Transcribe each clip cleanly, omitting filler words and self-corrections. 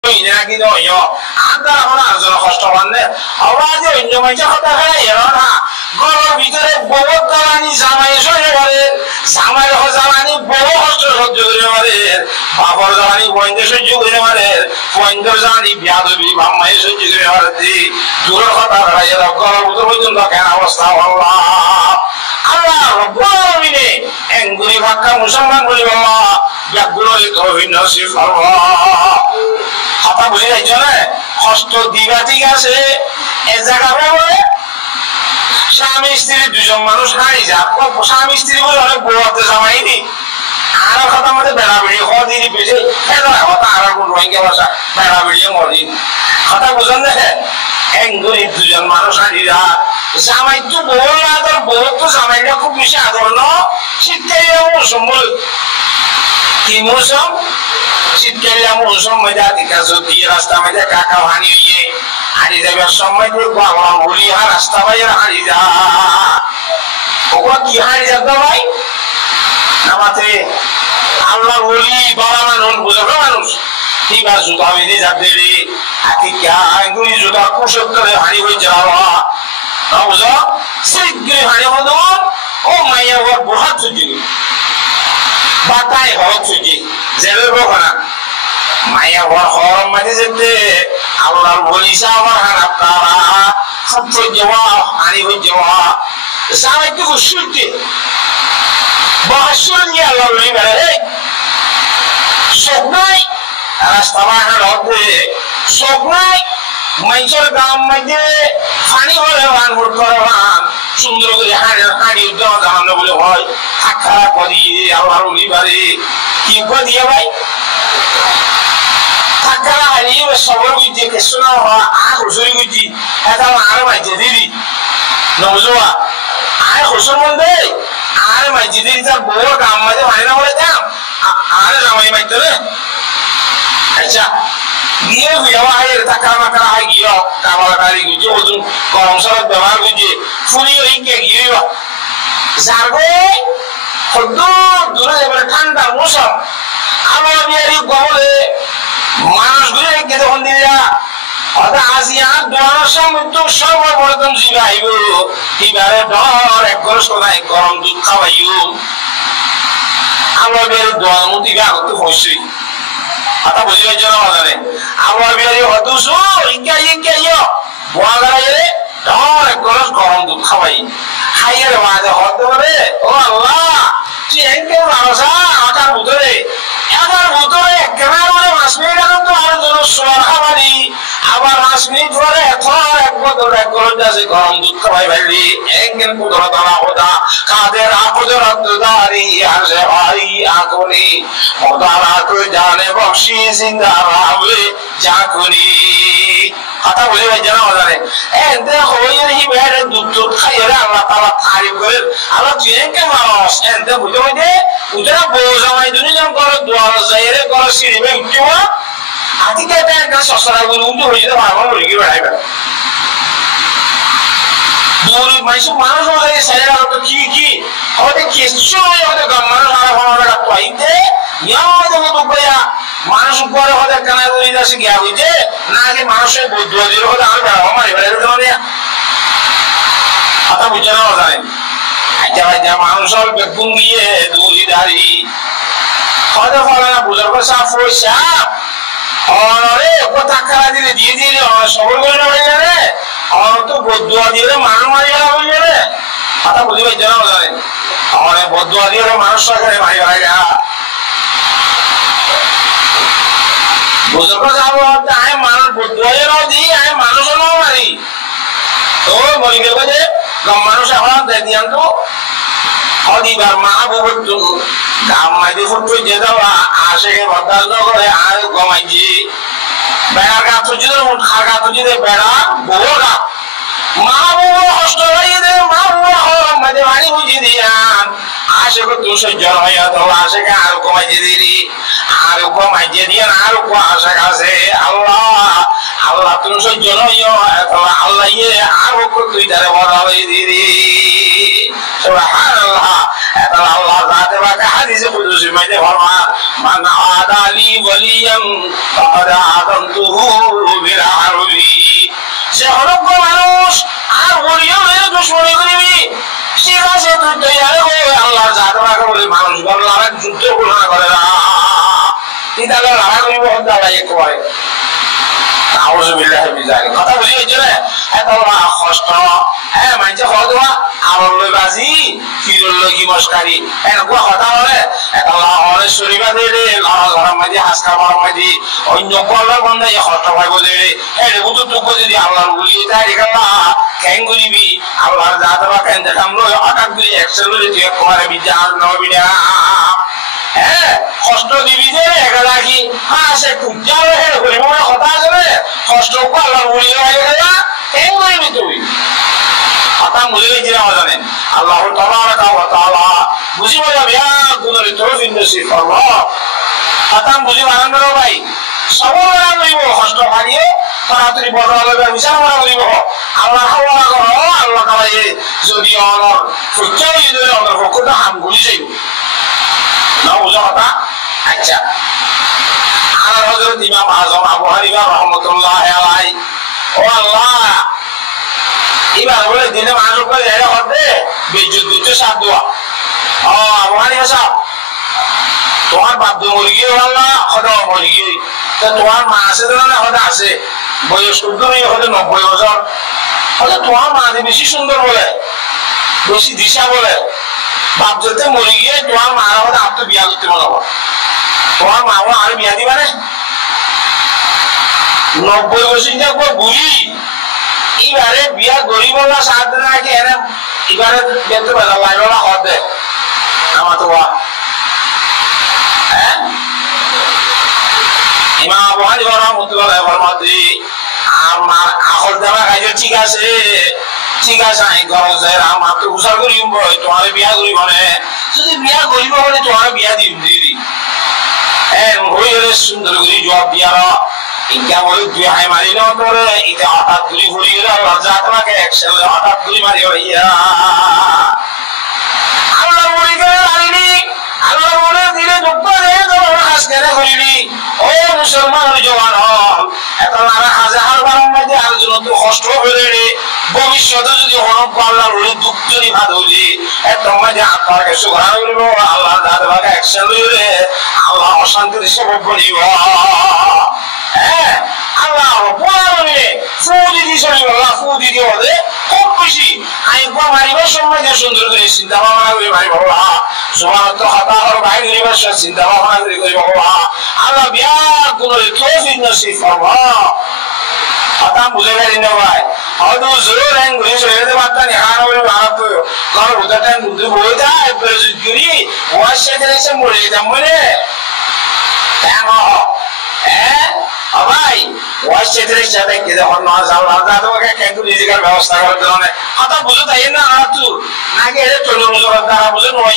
Inaki no yo, anda hona zo kosto banne, awaje onyo manche khata khala yerona, goro bitore bobo kalani samay soje bare, samay ho zamani bobo kosto sojjo kore bare, babor zamani boinde sojjo kore bare, boinder zamani biado bi bammai sojjo kore bare di, duro khata khala yera goro butor pojjonto ken obostha Allah. Allah Rabbul Alamin enguri bakka musamman boli Allah, yakgulo tawhid nasib Allah. কথা বুঝে যাইছো না কষ্ট দিবা ঠিক আছে এই জায়গাটা বলে স্বামী স্ত্রী দুজন মানুষ হারি যা স্বামী স্ত্রী বলে অনেক বউতে জামাই দি আর কথা মধ্যে বেড়া বেড়িয়ে খাওয়া দিয়ে বেশি কথা আর কোন রোহিঙ্গা ভাষা বেড়া বেড়িয়ে মরি কথা বুঝেন দেখে একদমই দুজন মানুষ হারি যা জামাই তো বউ না আদর বউ তো জামাইটা খুব বেশি আদর ন শীতকালে মৌসুম বল কি মৌসুম শীতকালে মৌসুম মজা দিকাছো দিয়ে রাস্তা মধ্যে কাকা হানি হইয়ে হারি যাবে সময় করবো আমার বলি আর রাস্তা বাইরে হারি যা ওগুলো কি হারি যাবে ভাই নামাতে আল্লাহ বলি বাবা মানুষ বুঝবে মানুষ ঠিক আছে জুতা বেঁধে যাবে রে আতি কেগুলি জুতা কুশক করে হানি হয়ে যাওয়া না বুঝো শীঘ্রই হানি হতো ও মাইয়া ওর বহাত চুজি বাতায় হওয়া চুজি জেলে বোনা মায়া ওর হরম মাঝে যেতে আল্লাহর বলিসা আমার হারাপ তারা সব যাওয়া হানি হয়ে যাওয়া সামাই তো শুনতে বহাসুর নিয়ে আল্লাহ বলি বেড়ে শোক নাই রাস্তা বাহার হবে শোক নাই মাইসের গ্রাম মাঝে পানি হলে ভান ভোট করে ভান সুন্দর করে হাঁড়ি দেওয়া জানানো বলে হয় খাখা করি আল্লাহর বলি বাড়ি কি দিয়ে ভাই Takara hari ini sabur guji kesuna hoa, khusuri guji, eta mara majid diri, nomzua, khusur monde, majid diri ta bor kam majid hari na boleh jam, ramai majid le, acha, dia gaya hari takara makara hari gaya, kamar kari guji, odun korongsarat bewar guji, furi ringke gaya, sargo, khudur dura jebal thanda musim, amar biari gole. মানুষগুলো কে তখন দিলা অর্থাৎ আসিয়া দোয়ার সমুদ্র সর্বপ্রথম জিগাইব এবারে ডর এক করে শোনাই গরম দুধ খাওয়াইও আমার বের দোয়ার মধ্যে আগত হইছে কথা বুঝি পাইছ না বাজারে আমার বের হতুসু ইয়া বোয়াগারে ডর এক করে গরম দুধ খাওয়াই খাইয়ের মাঝে হতে পারে ও আল্লাহ তুই এনকে মানুষা আটার ভিতরে এবার ভিতরে একেবারে মাস মিনিট তো আর জন্য সোয়ার খাবারই আবার মাস মিনিট পরে এক বদল এক গরম আছে গরম দুধ খাওয়াই ভাইলি একদিন কুদর দানা হোদা কাদের আপদের দারি আসে ভাই আকনি মোদারা কই জানে বক্সি জিন্দা রাবে জাকুনি কথা বলে ভাই জানা বাজারে এতে হইয়ের হি বেড়ে দুধ খাইয়ে আল্লাহ তাআলা তারিফ করে আল্লাহ তুইকে মানুষ এতে বুঝো যে উজরা বোঝামাই দুনিয়া করে দোয়ার যাইরে করে সিরিবে উঠিবা আতিকে একটা সসরা গুলো উঠে হইছে ভালো হইগে বেড়াইবা দূর মানুষ হয়ে সাইরা তো কি ওদের কিছু ওদের মানুষ আর হওয়ার পাইতে ইয়াদ মতো কইয়া মানুষ পরে হতে কানা দুই দাসে গিয়া হইছে না কি মানুষের বুদ্ধি হইছে হতে আর বেড়া আমারে বেড়া দেওয়া কথা বুঝে না যায় আচ্ছা মানুষের বেগুন গিয়ে দুই দাড়ি হতে ফলে না বুঝার পর সাফ পয়সা অরে কথা খারা দিলে দিয়ে দিলে সবর করে না হয়ে যাবে আর তো বদুয়া দিলে মানুষ মারি গেল হয়ে যাবে কথা বুঝে পাইছে না যায় অনেক বদুয়া দিয়ে মানুষ সরকারে মারি হয়ে গেল বুঝতে যাবো আমি মানুষ বদুয়া দিই আমি মানুষও নাও মারি তো বলি গেল যে মানুষ এখন দেখিয়ান তো অদিবার মা বলতো গাম মাইতে ফুটে যে যাওয়া আসে বদাল করে আর গমাইছি বেড়ার গাছ যদি খার গাছ যদি বেড়া বউরা মা বউ কষ্ট হয়ে দে মা বউ মাঝে বাড়ি বুঝি দিয়ান আসে কো তুই সহ্য হইয়া তো আসে আর কমাইছে দিলি আর কমাইছে দিয়ান আর কো আসে কাছে আল্লাহ আল্লাহ তুমি সহ্য হইয়া আল্লাহ ইয়ে আর কো তুই তারে বড় হয়ে দিলি সুবহানাল্লাহ আল্লাহ জাতে বাকে হাদিসে কুদসি মাইতে ফরমান মান আদালি ওয়ালিয়াম ফাকাদ আযানতু আতাতুহু বিলআরবি সে হলক মানুষ আর বলিও মেরে দুশমনি করিবি ঠিক আছে তুই তৈরি হয়ে আল্লাহর জাতবাকে বলে মানুষ বললাম যুদ্ধ ঘোষণা করে না তাহলে লড়াই করিব দাঁড়াই একবারে নাউজুবিল্লাহি মিন যালিক কথা বুঝি হইছে না এত কষ্ট হ্যাঁ মানছে হদওয়া আমল লই বাজি ফিরল লগি মস্কারি এনেকুৱা কথা হলে আল্লাহ হলে শরীবা দেলে ঘর মধ্যে হাসকা ঘর মধ্যে অন্য কল্লা বন্ধ এই কষ্ট পাইব দেলে এর বুতু তুক যদি আল্লাহর উলিয়ে তাই গেলা কেন করিবি আল্লাহর জাতবা কেন দেখাম লই হঠাৎ করে একসেলে তুই একবারে বিজান নবিনা হ্যাঁ কষ্ট দিবি যে একা কি হ্যাঁ সে কুজালে হে করিব না কথা আছে কষ্ট কো আল্লাহর উলিয়ে হয়ে গেলা কেন করিবি তুই আতা মুলিয়ে জিরা জানেন আল্লাহ তাবারাকা ওয়া তাআলা বুঝিব বিয়া গুণের তৌফিক নসিব করব আতা বুঝি মানন্দ ভাই সবর আনইব কষ্ট ভাগিয়ে তাড়াতাড়ি বড় হবে বিচার করা করিব আল্লাহ হাওয়া করো আল্লাহ তাআলা যদি অনর ফুচাই দিলে অনর পক্ষটা হাম গুলি যাইব না বুঝা কথা আচ্ছা আর হযরত ইমাম আযম আবু হানিফা রাহমাতুল্লাহি আলাইহি ও আল্লাহ এবার বলে দিনে মানুষ করে এরা হবে বিদ্যুৎ দিতে সাথ দেওয়া ও আবু হানিফা সাহেব তোমার বাদ্য মুরগি আল্লাহ হদা মুরগি তো তোমার মা আছে না হদা আছে বয়স কত নেই হদা 90 বছর হদা তোমার মা বেশি সুন্দর বলে বেশি দিশা বলে বাপ যেতে মরে গিয়ে তোমার মার হদা আত্ম বিয়া করতে বলবো তোমার মা আর বিয়া দিবা না 90 বছর যাবো বুড়ি এবারে বিয়া গরিব না সাথে নাকি এনে এবারে দেখতে পারা লাগলা হবে আমার তো হ্যাঁ ইমাম আবু হানিফা রাহমাতুল্লাহি ফরমাতি আমার আখল দেওয়া কাজে ঠিক আছে আমি ঘর যাই আমার তো উসার করিম বই তোমার বিয়া করিব না যদি বিয়া করিব বলে তোমার বিয়া দিম দিদি হয়ে সুন্দর করে জবাব দিয়া ইনকা বলে দুই হাই মারি না তোরে এটা হঠাৎ গুলি ঘুরি গেল লজ্জা তোমাকে একসাথে হঠাৎ গুলি মারি হইয়া আল্লাহ বলি গেল আরিনি আল্লাহ বলে দিলে দুঃখ দেয় তোমার কাজ কেন করিনি ও মুসলমান জওয়ান হল এত নানা হাজার বারের মধ্যে আর জন্য তো কষ্ট হয়ে রে ভবিষ্যতে যদি হনক আল্লাহ বলে দুঃখ যদি ভাত হইলি এত মধ্যে আপনার কাছে ঘোরা করিব আল্লাহ দাদা ভাগে একসাথে রে আল্লাহ অশান্তির সবব করিব হ্যাঁ আল্লাহ বলে ফুদি দিছে আল্লাহ ফুদি দিয়ে বলে খুব খুশি আমি মারিবার সময় যে সুন্দর করে চিন্তা ভাবনা করে মারি বাবা সুবহানাল্লাহ খাতা আর বাইরে নিবার চিন্তা ভাবনা করে করি বাবা আল্লাহ বিয়া কোন তৌফিক নসিব করব কথা বুঝে গেলি না ভাই হয়তো জোর হ্যাং ঘুরে চলে পারতাম এখানে বলে ভারত কারণ ওটা বুদ্ধি বই দেয় করি ওয়ার সাথে এসে মরে যেতাম বলে হ্যাঁ ভাই ওয়ার সাথে সাথে কে যখন না যাওয়া তোমাকে কিন্তু নিজেকার ব্যবস্থা করার জন্য কথা বুঝো তাই না তুই নাকি এটা চলে বুঝো তারা বুঝে নয়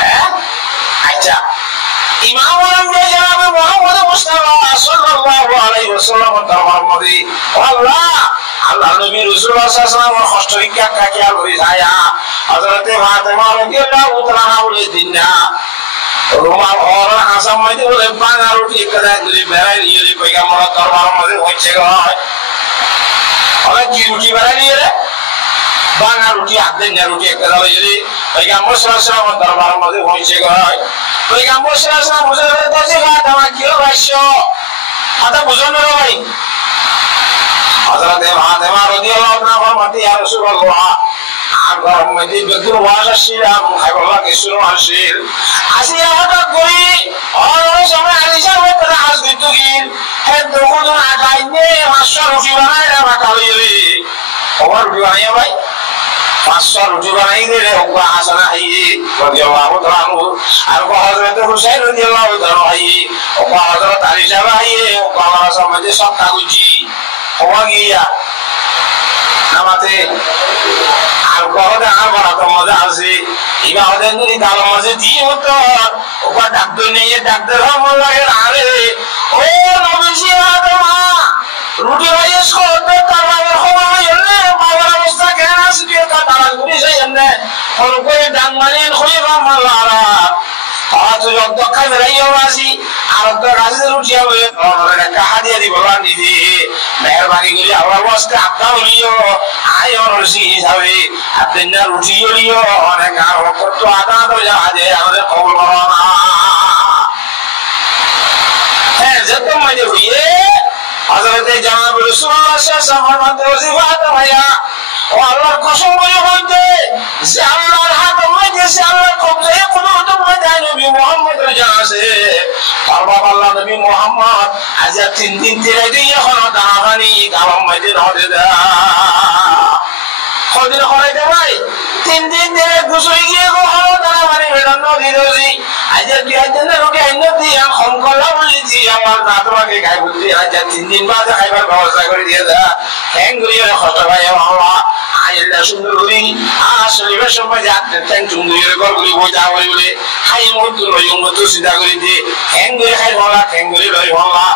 হ্যাঁ আচ্ছা ইমাম আলমগীর জনাব মুহাম্মদ মুস্তাফা সাল্লাল্লাহু আলাইহি ওয়াসাল্লাম দরবার মধ্যে আল্লাহ আল্লাহ নবী রাসূলুল্লাহ সাল্লাল্লাহু আলাইহি ওয়াসাল্লাম কষ্ট কি কাকিয়া লই যায় হযরত ফাতেমা রাদিয়াল্লাহু তাআলা বলে দিনা রুমাল ওর হাসাম মধ্যে বলে বাঙা রুটি করে দিলি বেড়াই ইয়ে পয়গাম্বর দরবার মধ্যে হইছে গয় ওরা কি রুটি বেড়াই নিয়ে রে বাঙা রুটি আদে না রুটি একটা দাও যদি পয়গাম্বর সাল্লাল্লাহু আলাইহি ওয়াসাল্লাম দরবার মধ্যে হইছে গয় পয়গাম্বর সাল্লাল্লাহু আলাইহি ওয়াসাল্লাম বুঝে দাসে ফাতেমা কি ভাষ্য কথা বুঝুন না ভাই হযরত ফাতেমা রাদিয়াল্লাহু তাআলা ফরমাতি ইয়া রাসূলুল্লাহ আগর মধ্যে বেকুর ওয়াশিরাম খাইবাল্লাহ কিসুর আসির আসিয়া হঠাৎ করি আর সময় আলিশা হতে হাস দিতুগির হে দুগুন আগাইনে মাসা রুটি বানায় না বাকালি ওর রুটি বানায় ভাই 500 রুটি বানাই দিলে ওগা হাসান আই রাদিয়াল্লাহু তাআলা আর হযরত হুসাইন রাদিয়াল্লাহু তাআলা আই ওগা হযরত আলিশা ভাই ওগা আমার সমাজে সব কাগুজি ওগা গিয়া নামাতে আর গহদা আমার তো মজা আছে ইবা ওদের যদি কালো মাঝে দিয়ে হতো ওপা ডাক্তার নিয়ে ডাক্তার মন লাগে আরে ও নবীজি আদমা রুটি ভাইয়ে সরতে তার খবর এলে বাবার অবস্থা কেন আছে কি তারা গুলি যায় এমনে কোন কই ডাং মানে কই মালারা তারা তো যত খাই রাইও আসি আর তো রাজে রুটি হবে ওরে একটা হাদিয়া মেহরবানি করে আল্লাহ ওয়াস্তে আব্দা হলিও আয়ন রসি হিসাবে আপনার রুটি হলিও অনেক আর কত আদা তো যাওয়া যায় আমাদের কবল করো না। হ্যাঁ যত মজা হইয়ে হযরতে জনাব রাসূলুল্লাহ সাল্লাল্লাহু আলাইহি ওয়াসাল্লাম ভাইয়া ও আল্লাহর কসম করে বলতে যে আল্লাহর হাত মধ্যে সে আল্লাহর কবজায় কুদরত মধ্যে নবী মুহাম্মদের জানাছে আল্লাহ আল্লাহ নবী মুহাম্মদ আজ 3 দিন ধরে দিয়ে এখনো দাঁড়ানি গাওয়া মধ্যে ধরে দা কদিন হয় দে ভাই 3 দিন ধরে গুছই গিয়ে কখনো দাঁড়ানি বেড়ান নদী নদী আজ দুই দিন রোগে নদী এখন কলা বলেছি আমার দাঁতবাকে গায় বুঝি আজ 3 দিন বাদে খাইবার ব্যবস্থা করে দিয়ে দা হ্যাঙ্গুরিয়ে কষ্ট ভাই আল্লাহ আইলা সুন্দর করি আসলে সময় যাতে ট্যাং সুন্দর গলগুলি বোঝা করি বলে খাই মত লই মত সিধা করে দি হ্যাঙ্গুরি খাই বলা হ্যাঙ্গুরি লই বলা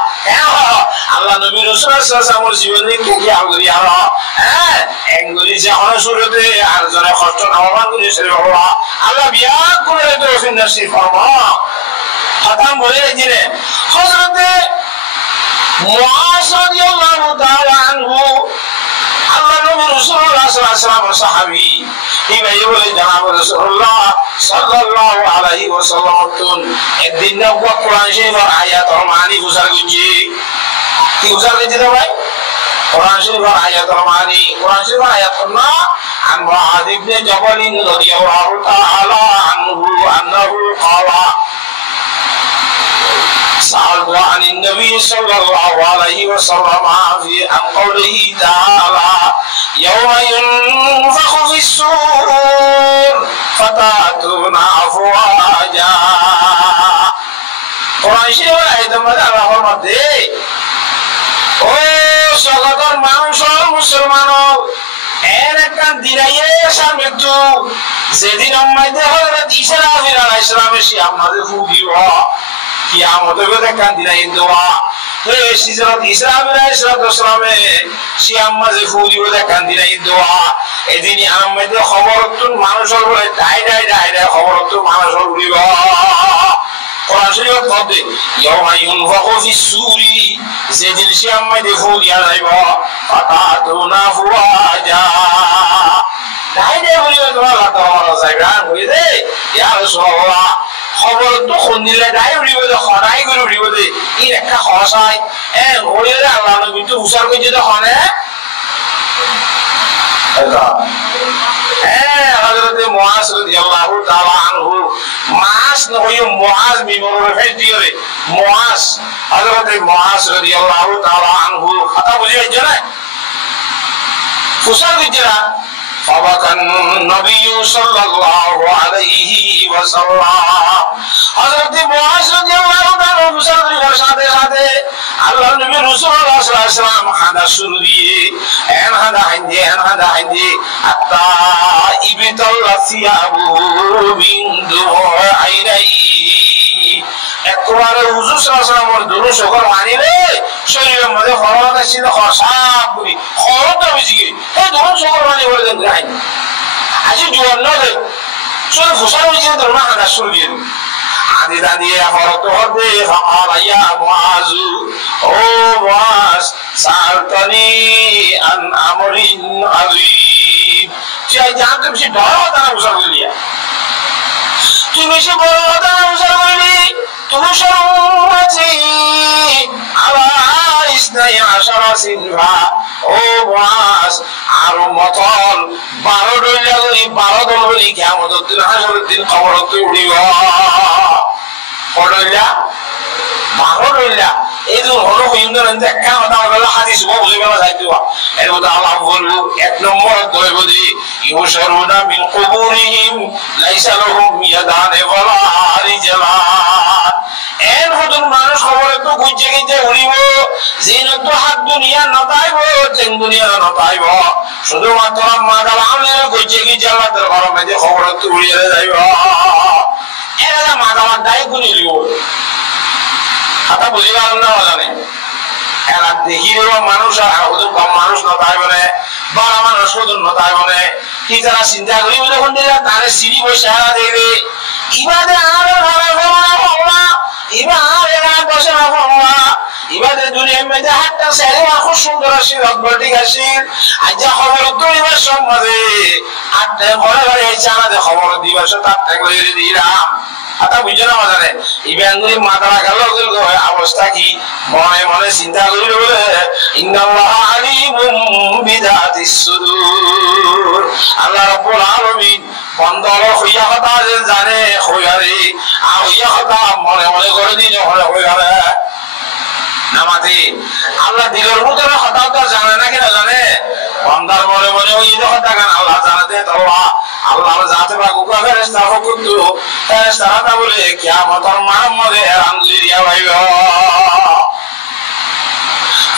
আল্লাহ নবী রাসূল সাল্লাল্লাহু আলাইহি জীবনে কি কি আগুরি আর হ্যাঁ হ্যাঙ্গুরি যখন শুরুতে আর জনে কষ্ট নামান করে সরে বলা আল্লাহ বিয়া করে দোষিন নসিব ফরমা খতম বলে দিলে হযরতে মুআজ রাদিয়াল্লাহু তাআলা আনহু আল্লাহ নবী রাসূলুল্লাহ সাল্লাল্লাহু আলাইহি ওয়াসাল্লাম সাহাবী ইবাই বলে জনাব রাসূলুল্লাহ সাল্লাল্লাহু আলাইহি ওয়াসাল্লাম একদিন না কোরআন শরীফের আয়াতের মানি বুঝার গজি কি বুঝার গজি দাও ভাই কোরআন শরীফের আয়াতের মানি কোরআন শরীফের আয়াত না আন মুআয ইবনে জাবাল রাদিয়াল্লাহু তাআলা আনহু আন্নাহু ক্বালা سألت عن النبي صلى الله عليه وسلم في عن قوله تعالى يوم ينفخ في الصور فتأتون أفواجا قرآن شريف آيات مدى الله মধ্যে ও সকল মানুষ মুসলমান এর একটা দিন আইসা মৃত্যু যেদিন আমাদের হযরত ঈসা আলাইহিস সালাম এসে আমাদের ফুদিব কিয়ামতের দেখা দিনাই দোয়া হে হযরত ঈসা আলাইহিস সালামে শিয়াম মাঝে ফুদিব দেখা দিনাই দোয়া এদিনই আমাদের খবরতুন মানুষের বলে ডাই খবরতুন মানুষের উড়িব কোরআন শরীফের মধ্যে ইয়াউমা ইউনফাখু ফিস-সূরি যেদিন শিয়াম মাঝে ফুদিয়া যাইব ফাতাতুনা ফুয়াজা ডাই বলিও তোমার কথা যাইবা কইতে ইয়া রাসূলুল্লাহ খবর তো শুনিলে ডাই উড়িব দে খড়াই করে উড়িব দে ই একটা খসাই ঘড়িলে আল্লাহ নবী তো উসার কই যেতে হনে হযরতে মুআজ রাদিয়াল্লাহু তাআলা আনহু মাস নয় মুআজ বিমরে ফেটিরে মুআজ হযরতে মুআজ রাদিয়াল্লাহু তাআলা আনহু কথা বুঝিয়েছ না উসার কইরা فبكى النبي صلى الله عليه وسلم حضرت معاذ رضي الله عنه মুসাফিরের সাথে সাথে আল্লাহর নবী রাসূলুল্লাহ সাল্লাল্লাহু আলাইহি ওয়াসাল্লাম হাদা শুরু দিয়ে হাদা হাইন্দে আত্তা ইবিতাল্লা সিয়াবু মিন দুআইনাই একবারে হুজুর সাল্লাল্লাহু আলাইহি ওয়াসাল্লামের দুরূদ সকল মানিলে শরীরের মধ্যে হরকত ছিল খসাব করি খরত বেশি এই দুরূদ সকল মানি বলে দেন রাই আজি জোয়ান না দে চলে ফুসার হইছে তো না হাদা শুরু দিয়ে আদি দাদিয়ে হরত হদে ফাকাল ইয়া মুআজ ও মুআজ সালতানি আন আমরিন আযীম চাই জানতে বেশি বড় দানা বুঝা বলিয়া তুই বেশি বড় দানা বুঝা বলি তুমি সরমাতি আলা ইসনাই আশারা সিলভা ও মুআজ আর মতন 12 ডলিয়া করি 12 দল বলি কিয়ামতের দিন হাসরের দিন কবরতে উড়িব পড়লা 12 ডলিয়া এই যে হলো হিন্দুর দেখা কথা বলা হাদিস বলে বলা যাইতোয়া এর মধ্যে আল্লাহ বলল এক নম্বর দয় বলি ইউশরুনা মিন কুবুরিহিম লাইসা লাহুম ইয়াদান ওয়ালা রিজলান এর হদুন মানুষ খবরে তো গুজে গিয়ে উড়িব জিনত হাত দুনিয়া নতাইব চেন দুনিয়া নতাইব শুধুমাত্র মাদাল আমলের গুজে গিয়ে আল্লাহর ঘরে যে খবরে তো উড়িয়ে যাইব এরা মাদাল দাই গুনি লিও কথা বুঝি গেল না জানে এরা দেখিব মানুষ আর ওদের কম মানুষ নতাইব না বড় মানুষ ওদের নতাইব না কি যারা চিন্তা করিব যখন দিলা তারে সিঁড়ি বসে দেবে ইবাদে আর ঘরে ঘরে এবার এরা বসে না ফোনলা এবারে দুনিয়ার মধ্যে হাতটা সেরে খুব সুন্দর আসি ঠিক আছে আজ যা খবর করিবার সমাজে হাতটা ঘরে ঘরে চানাতে খবর দিবার তার থাকলে দিলাম আতা বুঝছো না বাজারে এই ব্যাঙ্গুলি মাথা রাখার অবস্থা কি মনে মনে চিন্তা করিল বলে ইন্নাল্লাহ আলিমুম বিযাতিস সুদূর আল্লাহ রাব্বুল আলামিন বন্দর হইয়া কথা জানে হইয়ারে আর হইয়া কথা মনে মনে করে দিন হইয়ারে নামাতে আল্লাহ দিলের ভিতরে কথা জানে না কিনা জানে বন্দার মনে মনে ওই কথা গান আল্লাহ জানাতে তোরা আল্লাহর জাতে বা কুকা ফেরেশতা হুকুমতু ফেরেশতারা বলে কিয়ামতের মানমরে আঙ্গুলি দিয়া ভাইবা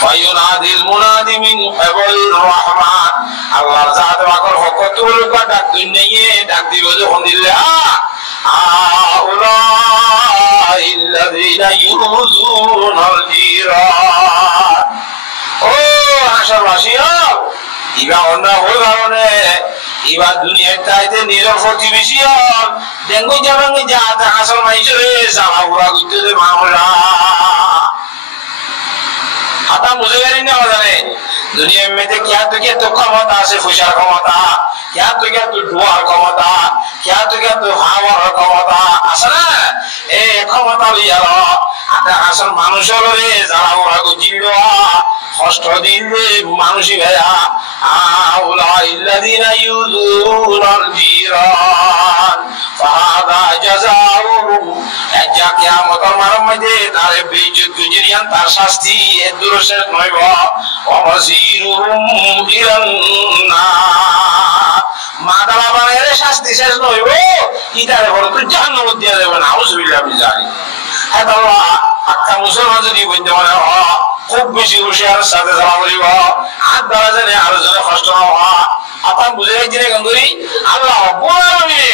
ফায়ুনাদিল মুনাদি মিন ক্বাবলির রহমান আল্লাহর জাতে বা কর হুকুমতুল ডাক দুনিয়ে ডাক দিব যখন দিল্লা আউলাইল্লাযিনা ইউযুনাল জিরান ও আশাবাসীরা ইবা অন্য হল কারণে ইবা দুনিয়ার চাইতে নিজের প্রতিবেশী হল ডেঙ্গু যেমন যা আসল মাইসরে জ্বালা উড়া করতে মানুষরা হাতা বুঝে গেলি না জানে দুনিয়ার মেয়েতে क्या तो क्या तो ক্ষমতা আছে ফুসার ক্ষমতা क्या तो क्या तो ডুয়ার ক্ষমতা क्या तो क्या तो হাওয়ার ক্ষমতা আছে না এই ক্ষমতা লইয়া আটা আসল মানুষের রে জ্বালা উড়া করছিল কষ্ট দিলে মানুষই ভাইয়া আউলাইল্লাযিনা ইউযুনাল জিরান ফাহাদা জাযাউহুম আজা কিয়ামতের মানমধ্যে তার বেইজ্জত গুজরিয়ান তার শাস্তি এর দুরশেষ নইব ওয়াসিরুহুম ইলান নার মাদালা বানাইলে শাস্তি শেষ নইব ইতারে বড় তো জাহান্নামে দিয়া দেব না আউযুবিল্লাহ বিজারি হ্যাঁ আল্লাহ আক্কা মুসলমান যদি বলতে পারে খুব বেশি হুঁশিয়ার সাথে চলা করিব হাত ধরা জানে আরো জনে কষ্ট না হওয়া আপনার বুঝে গেছি রে গঙ্গুরি আল্লাহ বলে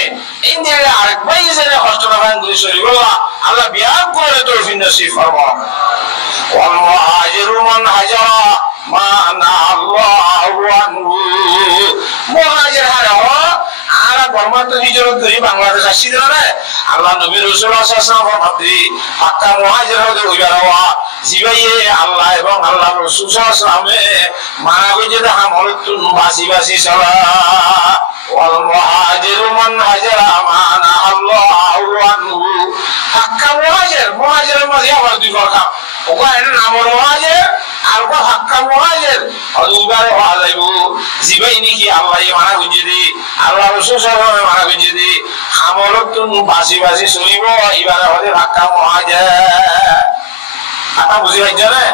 ইন্দিরা আরেক ভাই জেনে কষ্ট না গঙ্গুরি সরি বলা আল্লাহ বিয়ার করে তৌফিক নসিব ফরমা ওয়াল মুহাজিরু মান হাজারা মা না আল্লাহু আনহু মুহাজির হারা আর বর্মান্ত হিজরত করি বাংলাদেশ আসছিল না আল্লাহ নবী রাসূলুল্লাহ সাল্লাল্লাহু আলাইহি ওয়াসাল্লাম পাক্কা মুহাজির হতে হইয়ারা জিবাইয়ে আল্লাহ এবং আল্লাহ রাসূল সাল্লাল্লাহু আলাইহি মানা কইছে যে আমলতুন বাসি বাসি সালা ওয়াল মুহাজিরু মান হাজারা মানা আল্লাহু আনহু পাক্কা মুহাজির মাঝে আবার দুই কথা ওখানে নামর মুহাজির আর কো পাক্কা মুহাজির দুইবারে হওয়া যাইব জিবাইনি কি আল্লাহ মানা কইছে দি আল্লাহ রাসূল সাল্লাল্লাহু আলাইহি মানা কইছে দি আমলতুন বাসি বাসি শুনিব এবারে হতে পাক্কা মুহাজির আতা বুঝি হইছে না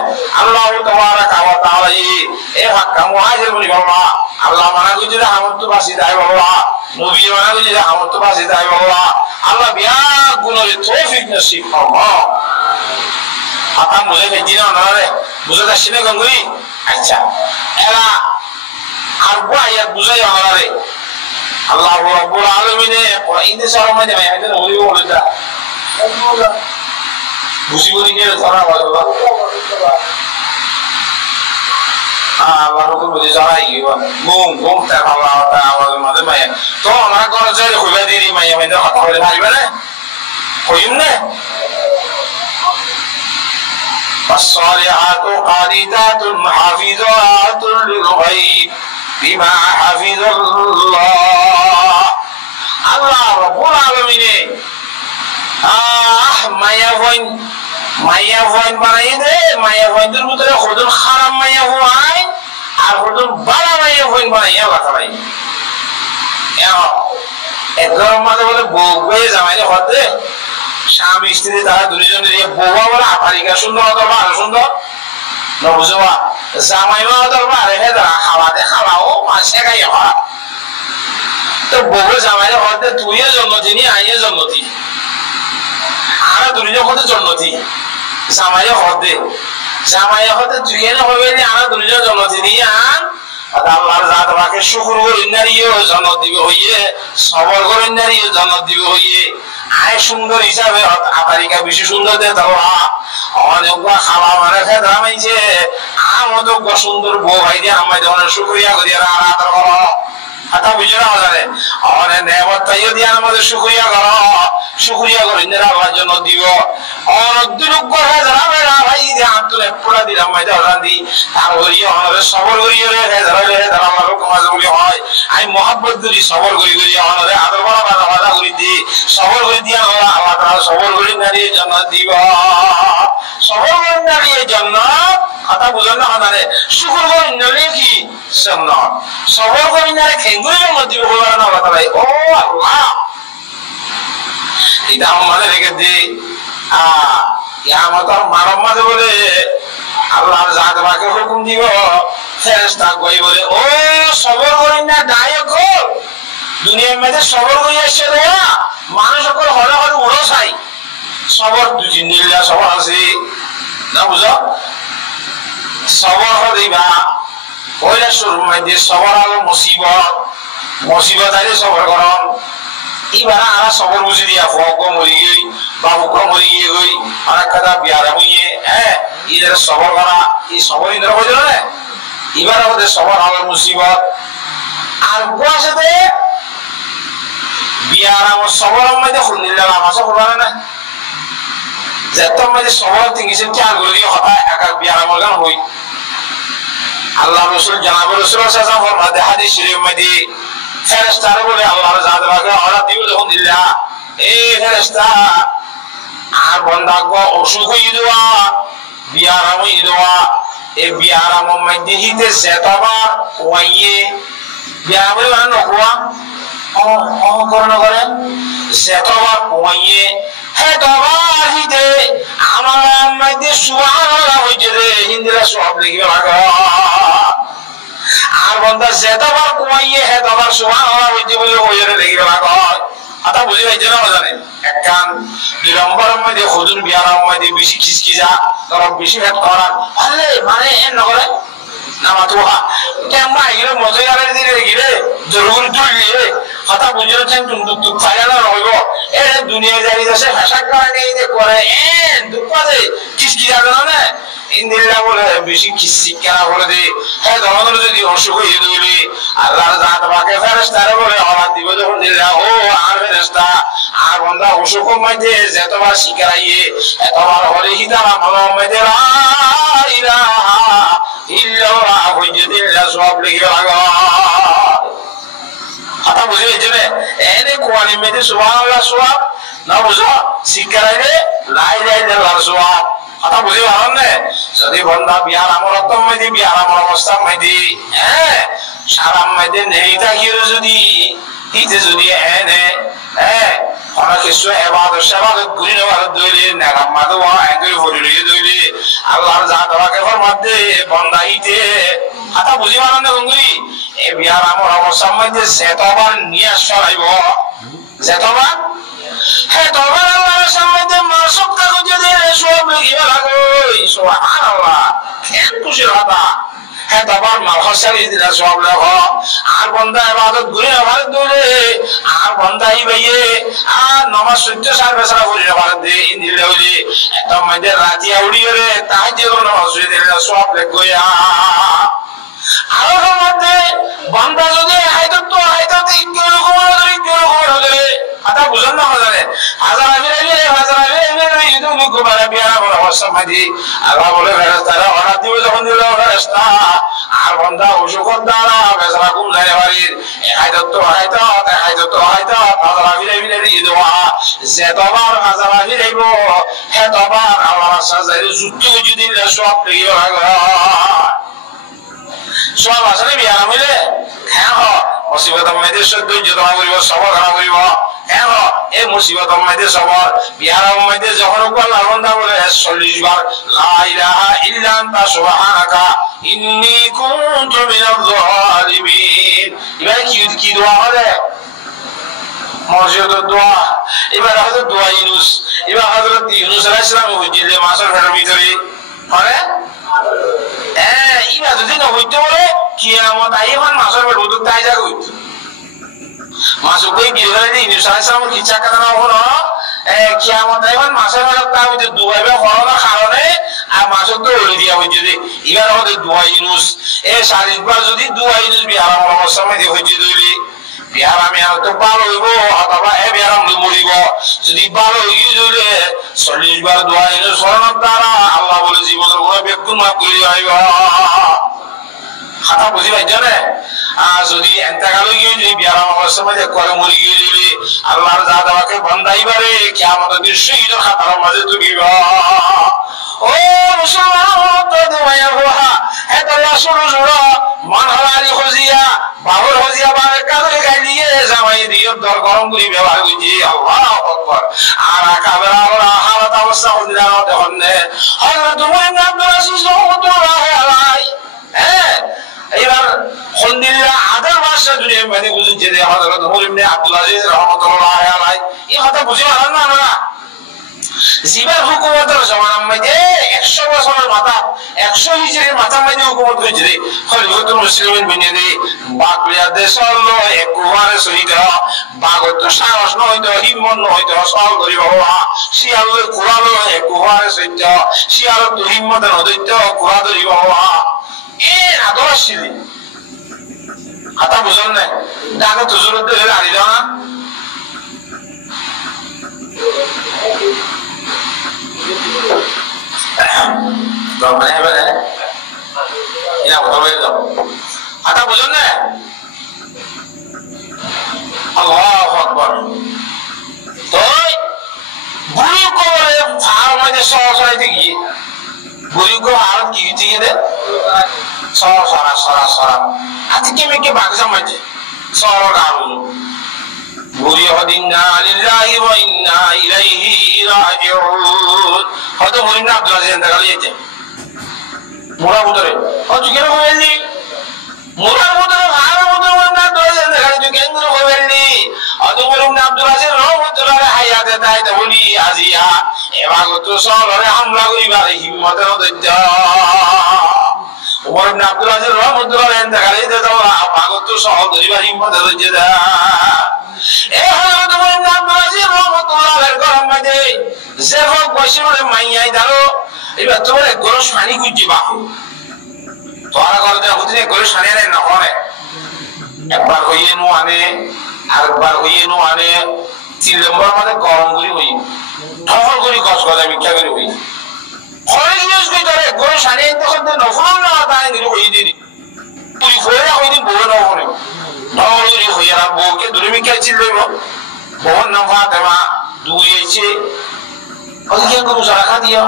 আল্লাহ তাবারাকা ওয়া তাআলা এই পাক্কা মুহাজির বলি বাবা আল্লাহ মানা কইছে যে আমলতু বাসি দাই বাবা নবী মানা কইছে যে আমলতু বাসি দাই বাবা আল্লাহ বিয়া গুণের তৌফিক নসিব ফরমা আতা বুঝে গেছি না রে বুঝে যাচ্ছি না গঙ্গুই আচ্ছা এরা আর আয়াত বুঝাই আমারে আল্লাহ রাব্বুল আলামিন কোরআনে সরমানে মাইয়াদের ওই বলতা বুঝি বলি কে ধরা বাবা আল্লাহ রকম বুঝে যাই মুম তা আল্লাহ তাআলা মাঝে মাইয়া তো আমরা ঘরে যাই কইবা দিই মাইয়া মাইয়া কথা বলে ভাইবা না কইম না الصالحات قانتات حافظات للغيب بما حفظ الله الله رب العالمين মাইয়া ভয়েন বানাই দে মাইয়া ভয়েনদের ভিতরে খুদুন খারাপ মাইয়া ভয় আর খুদুন বালা মাইয়া ভয়েন বানাই আল্লাহ তাআলাই একদম মাঝে বলে বউবে জামাইলে হতে স্বামী স্ত্রী তারা দুজনের বউয়া বলে আপারিকা সুন্দর হতো বা আরো সুন্দর নবুঝবা জামাইমা হতো বা আরে হেদরা খাওয়াতে খাওয়াও মাসে খাই হওয়া তো বউ জামাইলে হতে তুইও জন্মতি নি আইয়ে জন্মতি আর দুজন হতে জন্মতি জামাইয়ে হতে তুই না হবে নি আর দুজন জন্মতি নি আন আল্লাহর জাত বাকে শুকর করেন নারিও জন্ম দিবে হইয়ে সবর করেন নারিও জন্ম দিবে হইয়ে আয় সুন্দর হিসাবে আপারিকা বেশি সুন্দর দে দেওয়া অনেকগুলা খাওয়া মানে খেতে নামাইছে আমাদের সুন্দর বউ ভাই দিয়ে আমাদের অনেক শুক্রিয়া করি আর আদর করো কথা বুঝো না জানে অনে নেমত তাইও দিয়ার মধ্যে শুকরিয়া করো শুকরিয়া করে ইন্দিরা আল্লাহর জন্য দিব অনদ্দুলুক করে জানাবে না ভাই যে আতলে পুরা দিলাম মাইদা ওরান্দি তার হইও অনরে সবর করিও রে জানালে তারা আল্লাহর কমাজ বলি হয় আই mohabbat করি সবর করি অনরে আদর বড় বাধা করি দি সবর করি দিয়া আল্লাহ তাআলা সবর করি নারীর জান্নাত দিব সবর করি নারীর জান্নাত কথা বুঝেন না মানে শুকর করি নারী কি জান্নাত সবর করি নারী খেঙ্গুরের মধ্যে বলার না কথা ভাই ও আল্লাহ এটা আমাদের রেখে দি কিয়ামতের মানব মাঝে বলে আল্লাহর জাত বাকে হুকুম দিব ফেরেশতা কই বলে ও সবর করি না দায়ক দুনিয়ার মধ্যে সবর করি আসছে রে মানুষ সকল হলে হলে উড়ো চাই সবর দুই তিন দিলা সবর আছে না বুঝো সবর হইবা ওইটা শুরু মধ্যে সবর হলো মুসিবত আইলে সবর করন ইবারা আরা সবর বুঝি দিয়া ফক মরি গই বাবু কো মরি গই আর কাদা বিয়ারা হইয়ে ইদের সবর করা এই সবর ইন্দর বুঝলো না ইবারা ওদের সবর হলো মুসিবত আর গোয়াসেতে বিয়ারা ও সবর মধ্যে খুনিলা আমাসা করবানা না যত মধ্যে সবর তিনকিছে চার গলি হতা একা বিয়ারা মগান হই আল্লাহ রাসূল জনাব রাসূল সাল্লাল্লাহু আলাইহি ওয়াসাল্লাম ফরমাতে হাদিস শরীফ মধ্যে ফেরেশতারা বলে আল্লাহর জাত বাকে ওরা দিব যখন দিলা এই ফেরেশতা আর বান্দা গো অসুখ হই দোয়া বিয়ারাম হই দোয়া এই বিয়ারাম মধ্যে হিতে সেতবা ওয়াইয়ে বিয়ারাম মানে নকোয়া ও করে সেতবা ওয়াইয়ে হে দবা হিতে আমার মধ্যে সুবহানাল্লাহ হইছে রে হিন্দিরা সব লিখবে লাগা আর বন্ধা যেতবার কমাইয়ে হে তবার সুবহানাল্লাহ হইতে বলে ওইরে লেগে লাগা আতা বুঝি হইছে না জানে একখান দুই নম্বরের মধ্যে খুদুন বিয়ারার মধ্যে বেশি খিসখিসা তোরা বেশি হেড করা আরে মানে এ নগরে না মাতুহা কেমন আইলে মজাই আরে দিলে গিরে জরুর তুললে কথা বুঝে না তুমি ফাইলা রইব এ দুনিয়া জারি দেশে ভাষা করে নেই যে করে এ দুপাদে খিসখিসা না ইন্দিরা বলে বেশি খিসখিসা বলে দে হে দমনের যদি অসুখ হয়ে দিলে আল্লাহর জাত বাকে ফেরেশতারা বলে আওয়াজ দিব যখন দিলা ও আর ফেরেশতা আর বান্দা অসুখ মধ্যে যতবার শিকারাইয়ে এতবার হরে হিদারা মোহাম্মদ লা ইলাহা ইল্লাল্লাহ ওয়াজদিল্লাহ সব লিখে লাগা কথা বুঝে যেনে এনে কোয়ালি মধ্যে সুবহানাল্লাহ সওয়াব না বুঝো শিকারাইলে লা ইলাহা ইল্লাল্লাহ সওয়াব কথা বুঝে ভালো না যদি বান্দা বিয়ার আমর মধ্যে বিয়ার আমর অবস্থা মধ্যে সারা মধ্যে নেই থাকিও যদি হিতে যদি এনে অনেক কিছু এবাদত সেবাদত করি নেওয়ার দইলে নেগাম্মা দেওয়া একই ভরিলে দইলে আল্লাহর জাত বাকে মধ্যে বান্দা হিতে কথা বুঝি ভালো না গঙ্গুরি এ বিয়ার আমর অবস্থা মধ্যে সেতবার নিয়ে সরাইব যেতবার হে তবার আল্লাহর সামনে মাসুক কাগজে দিয়ে সব লিখে লাগো সুবহানাল্লাহ কেন খুশি হতা হে তবার মালখাসারি দিনা সব লেখো আর বান্দা ইবাদত করে আবার দূরে আর বান্দা ইবাইয়ে আর নামাজ সূর্য সার বেসরা করে আবার দে ইন্দিলে হইলে এত মধ্যে রাতি আউড়িয়ে রে তাহাজ্জুদ নামাজ দিলে সব লেখোয়া আর মধ্যে বান্দা যদি হাইতো ইনকে রকম ধরে আতা বুঝন না জানে হাজার আগে ইদুনি কুবারা বিয়ারা বলা ওয়াসমাদি আল্লাহ বলে ফেরেশতারা ওরা দিও যখন দিল ফেরেশতা আর বান্দা অসুখর দ্বারা বেজরা কুম যায় বাড়ির হাইতো হাজার আগে ইদওয়া যেতবার হাজার আগে রইব হে তবার আল্লাহর সাজাইলে যুদ্ধ যদি সব লিয়ে লাগা সব আসলে বিয়ারা মিলে হ্যাঁ মুসিবত মধ্যে সহ্য জমা করিব সবর করিব এই মুসিবত মধ্যে সবর বিয়ার মধ্যে যখন আল্লাহ বান্দা বলে 40 বার লা ইলাহা ইল্লা আনতা সুবহানাকা ইন্নী কুনতু মিনাল যালিমিন এবার কি দোয়া হবে মসজিদের দোয়া এবার হয়তো দোয়া ইউনুস এবার হযরত ইউনুস আলাইহিস সালাম হুজুরে মাসের ভিতরে হয় ইবা যদি না হইতে বলে কিয়ামত আইমান মাসের ভিতরে তাই যা হইতো masuk ke gila ni Indonesia sama kita kata orang kiamat aman masa kalau tahu itu dua belas orang karena আর মাসে তো ওই দিয়া হইছে যে এবার আমাদের দোয়া ইউনুস এ 40 বার যদি দোয়া ইউনুস বিহার আমার সময় দিয়ে হইছে দিলি বিহার আমি আর তো ভালো হইব অথবা এ বিহার আমি মরিব যদি ভালো হইয়ে দিলে 40 বার দোয়া ইউনুস শরণার দ্বারা আল্লাহ বলে জীবনের কোনো বেকুন মাফ করে আইব কথা বুঝি পাইছো না যদি এন্তাকাল গিয়ে যদি বিহার আমার সময় করে মরি গিয়ে দিলে আল্লাহর যা দেওয়াকে বন্ধাইবারে কিয়ামতের দিন শহীদের খাতার মাঝে তুলিবা ও মুসলমান তো দেওয়া হোহা এতলা শুরু শুরু মান হালালি খজিয়া বাবুর খজিয়া বারে কাজে গাইলিয়ে জামাই দিয়ে দর গরম করে ব্যবহার করছি আল্লাহু আকবার আর কাবেরা ওরা হালাত অবস্থা হদিনা দেখুন নে হযরত উমর ইবনে আব্দুল আজিজ রাহমাতুল্লাহি আলাইহি এইবার খন্দিরা আদার ভাষা দুনিয়ার মধ্যে বুঝছে যে হযরত উমর ইবনে আব্দুল আজিজ রাহমাতুল্লাহি আলাইহি এই কথা বুঝে পারেন না আমরা জিবার হুকুমতের জমানার মধ্যে 100 বছরের মাথা 100 হিজরির মাথা মধ্যে হুকুমত হয়েছে খলিফাতুল মুসলিমিন বিনিয়াদি বাকলিয়া দেশল একবারে শহীদ বাগত সাহস নয়তো হিম্মত নয়তো সল করি বাবা শিয়াল কুরালো একবারে সত্য শিয়াল তো হিম্মত নদৈত্য কুরা ধরি বাবা এ আদর্শিলি কথা বুঝুন না দাদা তুজুর ধরে আনি দাও না মানে এবারে এরা বলবে তো কথা বুঝুন না আল্লাহু আকবার তো বুড়ি করে ফার মধ্যে সরাসরি গিয়ে বুড়ি কো আর কি গিয়ে দে সরা আজকে মেকে বাগজা মাঝে সরা গারু বুড়ি হদিনা লিল্লাহি ওয়া ইন্না ইলাইহি রাজিউন হয়তো মরিনা আব্দুল আজিজ এন্দাগালিয়েছে মোরা বুতরে ও জুগের হইলি মোরা বুতরে আর বুতরে না দোয়ে এন্দাগালি জুগেন গুলো হইলি হয়তো মরিনা আব্দুল আজিজ রহমাতুল্লাহি হায়াতে তাইতে বলি আজিয়া এবাগত সলরে হামলা করিবার হিম্মতের দৈত্য উমর ইবনে আব্দুল আজিজ রহমাতুল্লাহি এন্দাগালিতে যাওয়া এবাগত সল করিবার হিম্মতের দৈত্য এ হযরত উমর ইবনে আব্দুল আজিজ রাহমাতুল্লাহির গরম মধ্যে যে হোক বসে বলে মাইয়াই দাও এবার তোরে গরস পানি খুঁজছি বাপু তোরা করে যা হতে গরস পানি না হয় একবার হইয়ে নো আনে আরেকবার হইয়ে নো আনে 3 নম্বর মধ্যে গরম করি হই ঠহল করি কষ্ট করে ভিক্ষা করে হই খরে জিনিস কই ধরে গরস পানি তখন নফল না তাই নিয়ে হই দিদি তুই ফোরে হই দিন বড় না হই নওরি হইরা বউকে দুরিমি কে চিলইব বহু নাম ফাতেমা দুইয়েছে ওদিকে কোন রাখা দিও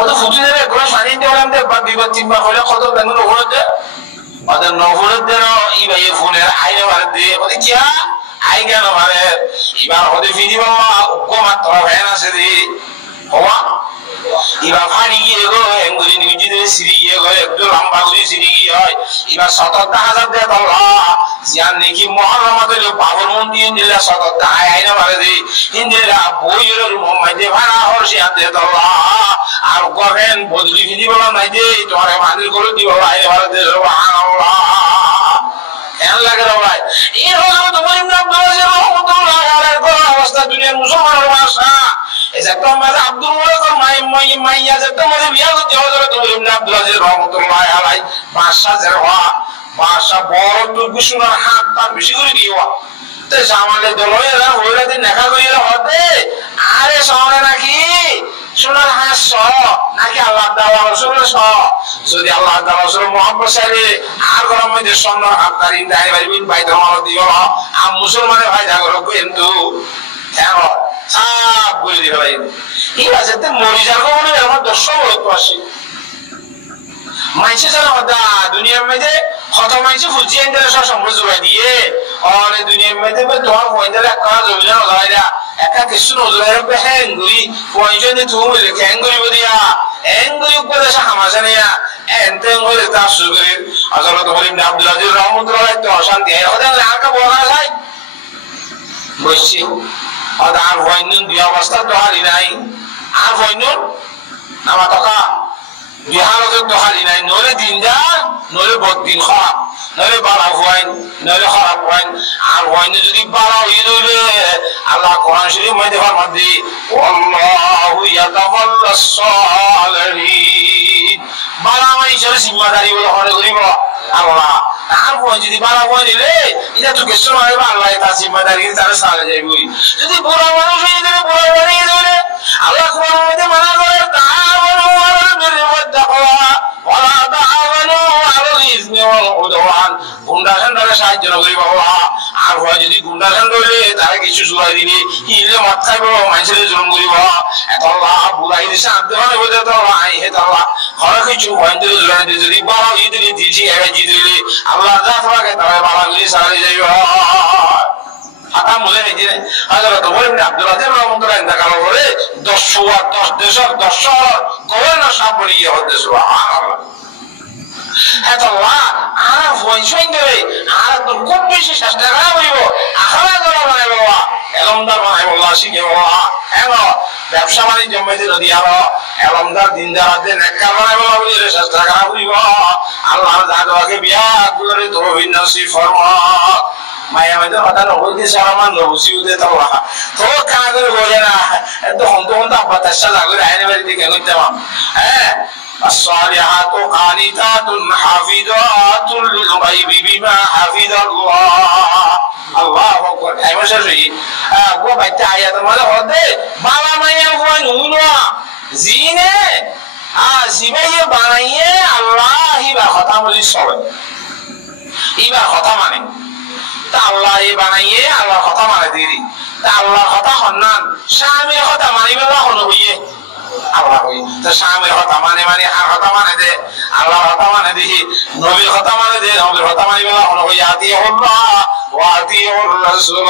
অত ফুটিরে কোন শানি দেওয়াম দে বা বিবাদ তিনবার হলে কত বেঙ্গল হলতে ওদের নহলতে ইবাই ফোনের আইরে মার দে ওদি কি আই কেন মারে এবার ওদের ফিরি বাবা কো মাত্র ভেন আছে দি হওয়া এবার ফাড়ি গিয়ে গো এঙ্গুরি নিউজিতে সিরি গিয়ে গো একদম লম্বা করে সিরি গিয়ে হয় এবার ৭৭,০০০ দে আল্লাহ জিয়ান নাকি মুহররমাতে বাবুর মন্দির দিলা ৭৭ আইনা মারে দি হিন্দিরা বইয়ের মোহাম্মদে ভাড়া হরসি আতে আল্লাহ আর গরেন বদলি ফিরি বলা নাই দে তোরে মানিল করে দিব আইনা মারে দে সুবহানাল্লাহ এন লাগে রে ভাই এই হযরত উমর ইবনে আব্দুল আজিজ রাহমাতুল্লাহি আলাইহি কোন অবস্থা দুনিয়ার মুসলমানের ভাষা এজেক্ট মাঝে আব্দুল মুলাকর মাইয়া যেত মাঝে বিয়া করতে হযরত উমর ইবনে আব্দুল আজিজ রাহমাতুল্লাহি আলাইহি বাদশা জেরওয়া বাদশা বড় দুর্গুশনার হাত তার বেশি করে দিওয়া তে জামালে দলয়েরা হইলা দিন দেখা কইরা হতে আরে শহরে নাকি সোনার হাঁস নাকি আল্লাহ তাআলা রাসূলের যদি আল্লাহ তাআলা রাসূল মুহাম্মদ সাল্লাল্লাহু আর গরম মধ্যে সোনার হাত তারি দাই বাইবিন বাইতে মার দিও আম মুসলমানের ভাই জাগর কিন্তু কেন সব বলে দিও ভাই এই আছে মরি যাবো বলে আমার ১০০ বড় তো আসে মাইছে যারা হদা দুনিয়ার মধ্যে কত মাইছে ফুজি এন্ডারে সব সম্পর্ক জোড়া দিয়ে অনে দুনিয়ার মধ্যে তোমার পয়েন্টারে কাজ হইল না লাইরা একা কিছু নজরে বেহেঙ্গুরি পয়েন্টে তুমি লেখা হেঙ্গুরি বদিয়া হেঙ্গুরি উপদেশ হামাজানিয়া এনতেন হইলে তা সুগরি হযরত উমর ইবনে আব্দুল আজিজ রাহমাতুল্লাহি তো অশান্তি হদা লাগা বলা যায় বসছি আর আর হইনুন দুই অবস্থা তো হারি নাই আর হইনুন আমার টাকা বিহারতে তো হারি নাই নলে দিন যা নইলে বদিন খারাপ নইলে বালা হওয়াইন নইলে খারাপ হওয়াইন আর হওয়াইনে যদি বালা হয়ে রইলে আল্লাহ কোরআন শরীফ মধ্যে ফরমাদি আল্লাহু ইয়াতাওয়াল্লাস সালিহিন বালা মাইশের জিম্মাদারি বলে হরে করিব আল্লাহ আর কোন যদি বালা হয়ে দিলে এটা তো কিছু নয় আল্লাহ তার জিম্মাদারি তার সালে যাইবই যদি বুড়া মানুষ হয়ে গেলে বুড়া বানিয়ে দেবে আল্লাহ কোরআন মধ্যে মানা করে তাআওয়ানু আলাল বিররি ওয়াত তাকওয়া ওয়ালা তাআওয়ানু আলাল ইসমি ওয়াল উদওয়ান গুন্ডা খানদারে সাহায্য করি বাবা আর হয় যদি গুন্ডা খান হইলে তারা কিছু জুলাই দিলে ইলে মত খাইব মানুষের জুলুম করিব এতলা বুড়াই দিছে আদে মানে বলে তো আই হে তালা ঘরে কিছু হইতে জুলাই দিলে যদি বাবা ইদিলে দিছি এবে জিদিলে আল্লাহ যা তোমাকে তারা বাবা গলি সারাই যাইব আতা মনে নেই হযরত ওমর ইবনে আব্দুল আজিজ রাহমাতুল্লাহ ইন্তেকাল করে 10 দেশের 10 গভর্নর সাহেব বলিয়ে হতে সুবহানাল্লাহ এতলা আর হইছই দেবে আর তো খুব বেশি চেষ্টা করা হইব আখরা করা মানে বাবা এলমদার বানাই বলা শিখে বাবা এনো ব্যবসা বাণিজ্য মধ্যে যদি আরো এলমদার দিনদার হাতে নেককার বানাই বলা বলি চেষ্টা করা হইব আল্লাহর জাদুকে বিয়া করে তৌফিক নসিব ফরমা মায়া মধ্যে কথা হইতে সারামান নবসিউতে তাওয়া তো কানা করে বলে না এত হন্ত হন্ত আব্বাতাশা লাগরে আইনে বাড়ি থেকে কইতাম হ্যাঁ الصالحات قانتات حافظات للغيب بما حفظ الله الله اكبر اي مشري গো বাইতে আয়াত মানে হতে বাবা মাইয়া হওয়া নুনওয়া জিনে সিবাইয়ে বানাইয়ে আল্লাহ ইবা কথা বলি সবাই ইবা কথা মানে তা আল্লাহ বানাইয়ে আল্লাহ কথা মানে দিদি তা আল্লাহ কথা হন্নান স্বামী কথা মানিবে না হলো হইয়ে আল্লাহ হই তো স্বামী কথা মানে আর কথা মানে দে আল্লাহ কথা মানে দিহি নবীর কথা মানে দে নবীর কথা মানিবে না হলো হইয়া আতিউল্লাহ ওয়া আতিউর রাসূল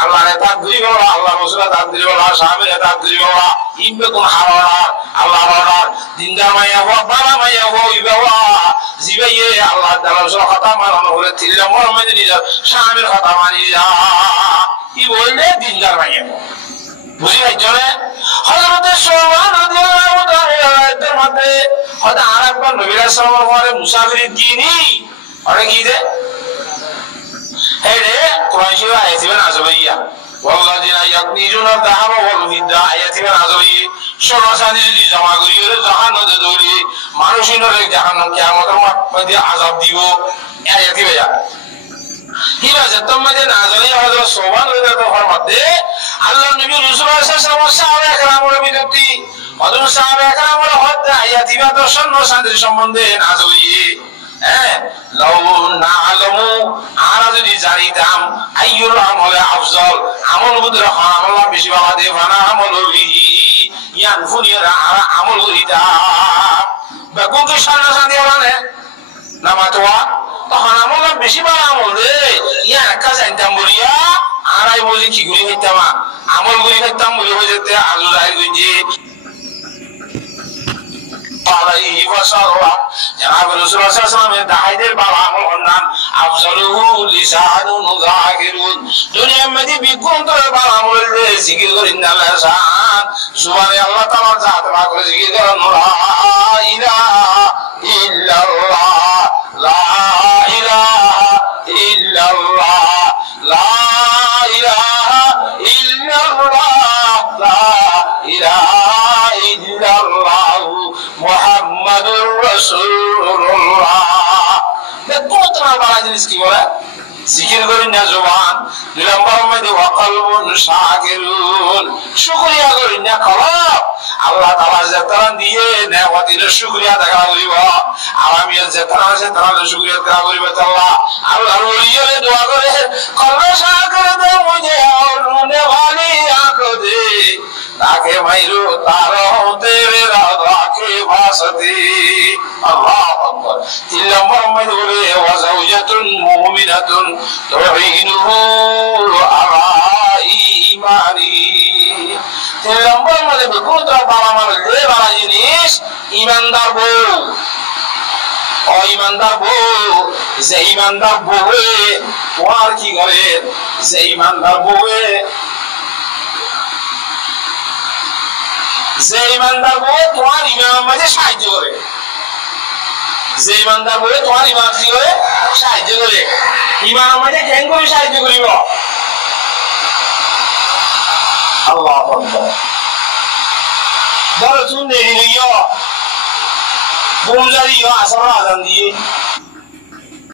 আল্লাহর তাকদীর বলা আল্লাহ রাসূলের তাকদীর বলা স্বামীর তাকদীর বলা ইবে কোন হারার আল্লাহর অর্ডার দিনদার মাইয়া হওয়া বাবা মাইয়া হওয়া ইবে হওয়া জিবাইয়ে আল্লাহ তাআলার কথা মানানো হলে তিল্লা মুহাম্মদ নিজের স্বামীর কথা মানি যা কি বললে দিনদার মাইয়া বুঝি পাইছনে হযরত সুবহান রাদিয়াল্লাহু তাআলার মধ্যে হযরত আরেকবার নবী রাসূল পরে মুসাফির কিনি আরে কি দে এই রে কোরআন শরীফ আয়াতে নাযিলিয়া ওয়াল্লাযিনা ইয়াকনিজুনা যাহাবা ওয়াল ফিদ্দা আয়াতে নাযিলি সরাসরি যদি জমা করিয়ে জাহান্নামে দৌড়ি মানুষের জাহান্নাম কিয়ামতের মধ্যে আযাব দিব আয়াতে ভাইয়া হিলা যতমজে নাযিলি হযরত সুবহান রাদিয়াল্লাহু মধ্যে আল্লাহ নবী রাসূল সাল্লাল্লাহু আলাইহি সাহাবা একরামের বিরতি হযরত সাহাবা একরামের হত্যা আয়াতি বা দর্শন শান্তির সম্বন্ধে নাযিলি লাউ নাআলামু আর যদি জানিতাম আইয়ুল আমলে আফজল আমল বুদর আমল বেশি বাবা দে ফানা আমল বিহি ইয়ানফুনিরা আমল করিতা বাকু কি শানা শান্তি মানে নামাতোয়া তখন আমল বেশি বাবা আমল দে ইয়া একা জানতাম বলিয়া আর আই বলি কি গুলি হইতাম আমল গুলি হইতাম বলি হইতে আজুরাই গইজি عليه وسلم جناب رسول الله صلى الله عليه وسلم دعيدر بالعمل عنان أفضله لسان ذاكرون دنيا مدي بيكون تو بالعمل ذكر إن اللسان سبحان الله تعالى ذات ما كل ذكر لا إله إلا الله لا إله إلا الله لا إله إلا الله لا إله إلا الله মুহাম্মাদুর রাসূলুল্লাহ দেখো তোমার বালা জিনিস কি বলে জিকির করেন না জবান দুই নম্বর মধ্যে ওয়াকলবুন শাকিরুন শুকরিয়া করেন না কলব আল্লাহ তাআলা যেতারান দিয়ে নেওয়াতির শুকরিয়া দেখা করিব আর আমি যেতারান আছে তার শুকরিয়া করা করিব আল্লাহ আল্লাহর ওলিয়ে দোয়া করে কলব শাকির দে মুঝে और रोने वाली आंखों दे ताकि मायरू तारो तेरे राधा के वास्ते अल्लाह अकबर तीन नंबर में बोले वज़ौजतुन मुमिनतुन तुहीनुहु अला ईमानी तीन नंबर में बिल्कुल तो बाला मार दे बाला जिनिस ईमानदार बहू और ईमानदार बहू যে ईमानदार বউয়ে তোমার কি করে যে ईमानदार বউয়ে যে ইমানদার বউ তোমার ইমামের মাঝে সাহায্য করে যে ইমানদার বলে তোমার ইমান কি করে সাহায্য করে ইমান আমাদের কেন করে সাহায্য করিব আল্লাহ আকবার ধরো তুমি দেরি লইও বুমজারি আসর আজান দিয়ে